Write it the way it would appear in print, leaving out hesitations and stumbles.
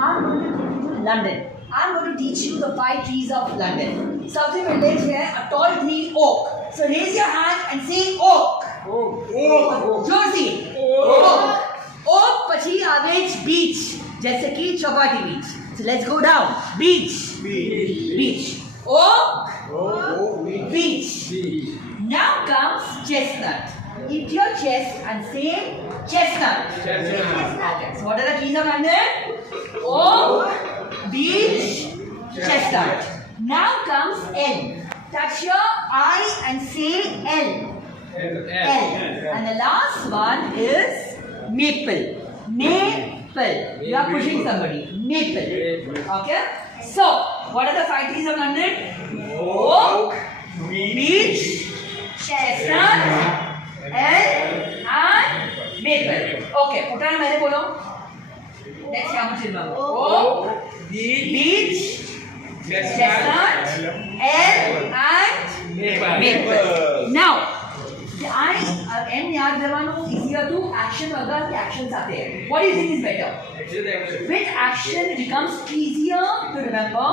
I'm going to take you to London. I'm going to teach you the 5 trees of London. Something village here, a tall tree, oak. So raise your hand and say oak. Josie. Oak. Oak પછી આવે beach. जैसे कि Chowpatty beach. So let's go down. Beach. Oak. Beach. Now comes chestnut. Eat your chest and say chestnut. So what are the trees of London? Oak, beech, chestnut. Now comes elm. Touch your eye and say elm. And the last one is maple. You are pushing somebody. Maple. Okay? So, what are the 5 trees of London? Oak, beech, chestnut, elm and maple. Okay, Putana मैंने बोलो. Next क्या मुझे बोलो? Oak, beech, chestnut, elm and maple. Now, याद दिलवानो easier to action अगर के actions आते हैं. What do you think is better? Which action becomes easier to remember?